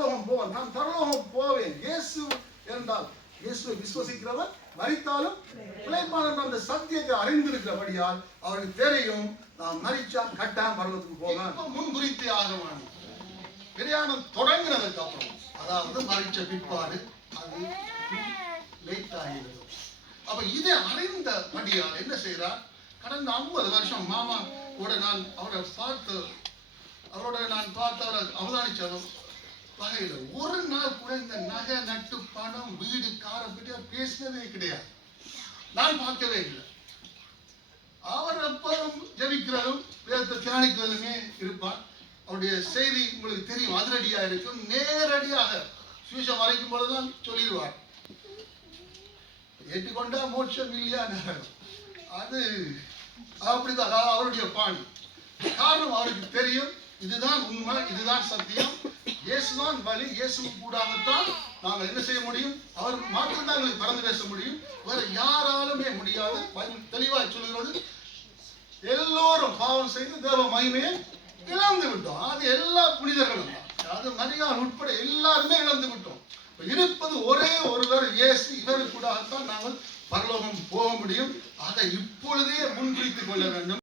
பரலோகம் போவேன், நான் பரலோகம் போவேன். இயேசு என்றால் இயேசுவை விசுவசிக்கிறவர் மரித்தாலும் பிழைப்பான் என்ற அந்த சத்தியத்தை அறிந்திருக்கிறபடியால் அவருக்கு தெரியும் நான் மரிச்சா கட்டாயம் பரலோகத்துக்கு போவேன். முன்குறித்து ஆகவான் பிரயாணம் தொடங்கினதுக்கு அப்புறம், அதாவது மரிச்ச பிற்பாடு அது லேட் ஆகிறது. அப்ப இதை அறிந்தபடியால் என்ன செய்யறார்? கடந்த 50 வருஷம் மாமா கூட நான் அவரை அவரோட அவதானிச்ச வகையில் ஒரு நாள் கூட இந்த நகை நட்டு பணம் வீடு காரை பற்றி பேசினதே கிடையாது. நான் பார்க்கவே இல்லை. அவர் எப்பவும் ஜபிக்கிறதும் வேதத்தை தியானிக்கிறதுமே இருப்பார். அவருடைய செய்தி உங்களுக்கு தெரியும், அதிரடியா இருக்கும். நேரடியாக சுவிசேஷம் வரைக்கும் போதுதான் சொல்லிடுவார், ஏற்றுக்கொண்டா மோட்சம் இல்லையா நரகம். அது அப்படிதான் அவருடைய பாணி. காரணம் அவருக்கு தெரியும், இதுதான் உண்மை, இதுதான் சத்தியம், இயேசுதான் வழி, இயேசு கூடாகத்தான் நாங்கள் என்ன செய்ய முடியும், அவர் மாற்றம்தான் எங்களுக்கு பறந்து பேச முடியும், வேற யாராலுமே முடியாது. தெளிவாய் சொல்கிறது, எல்லோரும் பாவம் செய்து தேவ மகிமையை இழந்து விட்டோம். அது எல்லா புனிதர்களும் தான், அது மரியாள் உட்பட எல்லாருமே இழந்து விட்டோம். இருப்பது ஒரே ஒருவர் இயேசு, இவருக்கூடாகத்தான் நாங்கள் பரலோகம் போக முடியும். அதை இப்பொழுதே முன்குறித்துக் கொள்ள வேண்டும்.